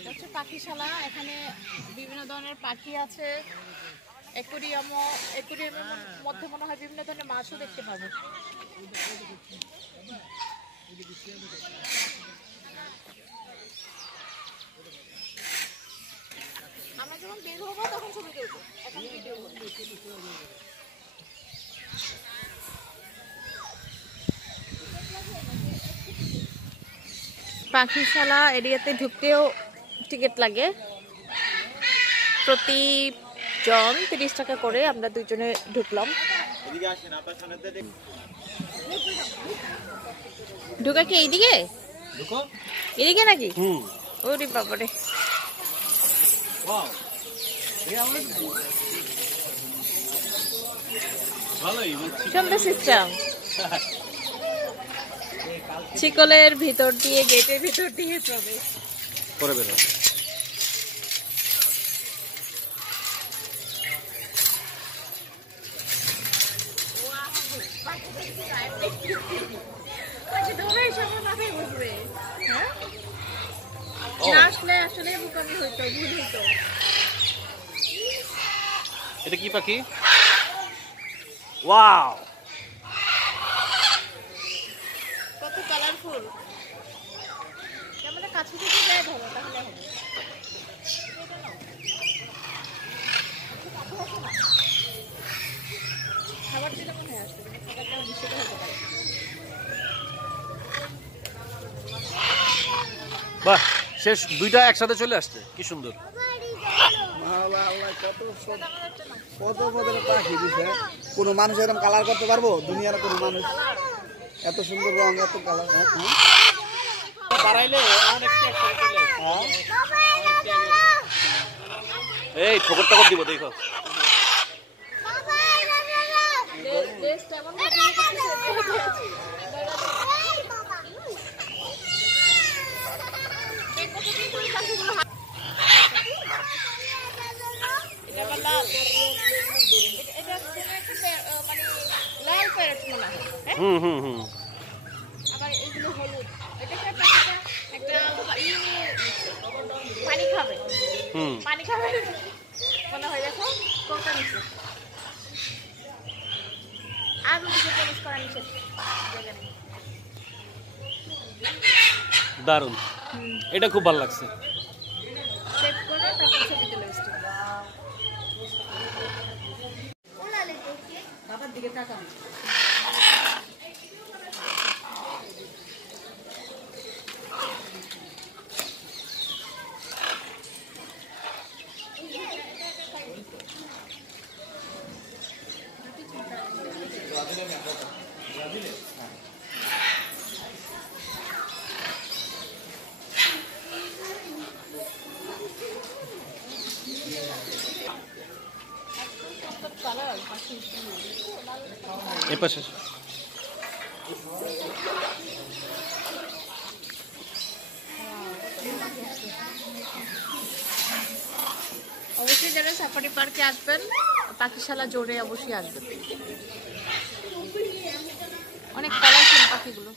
এটা হচ্ছে পাখিশালা। এখানে বিভিন্ন ধরনের পাখি আছে, অ্যাকোয়ারিয়ামের মধ্যে মনে হয় বিভিন্ন ধরনের মাছও দেখতে পাবো। আমরা যখন বের হবো তখন ছবি তুলবো, এখন ভিডিও করবো। পাখিশালা এরিয়াতে ঢুকতেও টিকিট লাগে, প্রতি জন 30 টাকা করে। আমরা দুজনে ঢুকলাম। ঢুকা কি এইদিকে? এদিকে নাকি? ওরে বাবারে, সুন্দর সিস্টেম। শিকলের ভিতর দিয়ে, গেটের ভিতর দিয়ে প্রবেশ করে বেরো। এটা কি পাখি? ওয়াও, কত কালারফুল। ক্যামেরা কাছে থেকে যায় ধরো, তাহলে হবে। খাবার দিলে মনে হয় আসবে, খাবারটা মিশিয়ে হতে পারে। বাহ, শেষ দুইটা একসাথে চলে আসছে, কি সুন্দর। কত পাখি দিছে, কোনো মানুষ এরকম কালার করতে পারবো? দুনিয়ার কোনো মানুষ এত সুন্দর রং, এত কালার। এই ঠোকর টকর দিব, দেখো। আবার এগুলো হলুদ। এটা একটা পানি খাবে, পানি খাবে মনে হয়। দেখো কোনটা নিচ্ছে, আর ওদিকে প্রবেশ করা নিচ্ছে। দারুন, এটা খুব ভালো লাগছে। সেভ করে তারপর ছবি তুলে আসছে। বাবার দিকে তাকাও। অবশ্যই যারা সাফারি পার্কে আসবেন, পাখিশালা জোরে অবশ্যই আসবেন। অনেক কালারফুল পাখিগুলো।